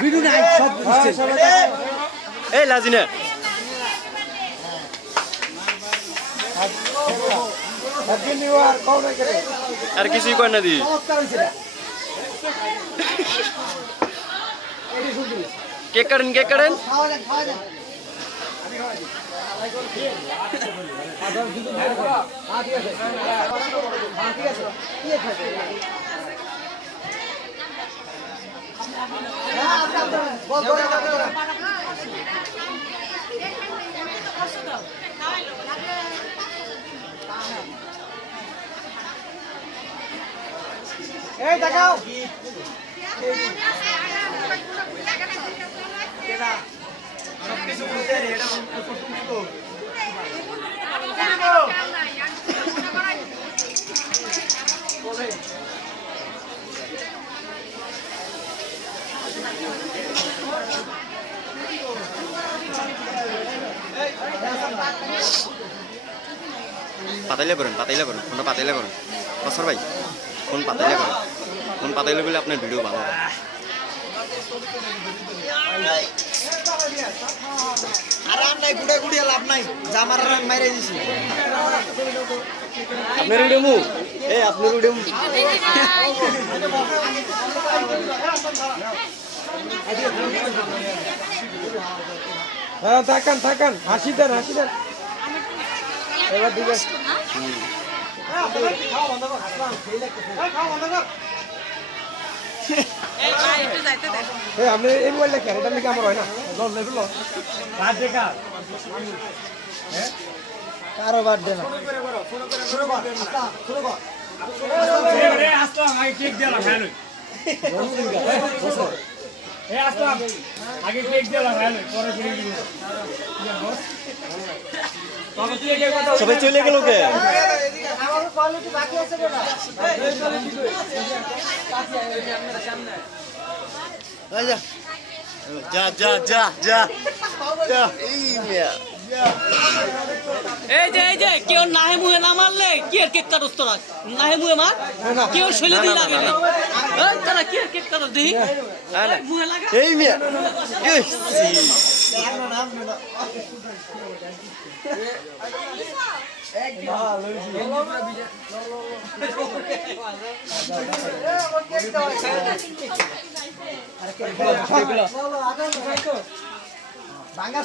video নাই সব বুঝছে এই লাজিনা হ্যাপি নিউ ইয়ার কোন করে আর কিছুই কয় না দি চমৎকার হইছে এডি শুনছি কেক কাটেন খাওয়া যান আমি খাওয়াই ঠিক আছে ঠিক আছে কি খাবে এই দেখাও সবকিছু বুঝতে রে এটা তুমি তো পাতাইলে করেন ফোনটা পাতাইলে করেন বছর ভাই ফোন পাতাইলে করেন ফোন পাতাইলে গেলে আপনার ভিডিও ভালো হবে আরাম নাই গুড়া গুড়িয়া লাভ নাই জামার রান মাইরে দিছি আপনার ভিডিও মু এই আপনার ভিডিও মু হ্যাঁ থাকান হাসি দেন এবার দিকে আপনি এই মোবাইলটা কেন এটা নাকি আমার হয় না কারো বার্থডে না আগে কেক দিলাম পরে ফিরে দিব সবাই চলে গেল কে যা এই মিয়া এই যে কেউ নাহে মুহে না মারলে কি আর কেক কাটস তোরা নাহে মুহে মার কেউ শৈলে দিয়ে লাগে না এই তোরা কি আর কেক কাটস দেখি মুহে লাগা এই মিয়া ভাঙা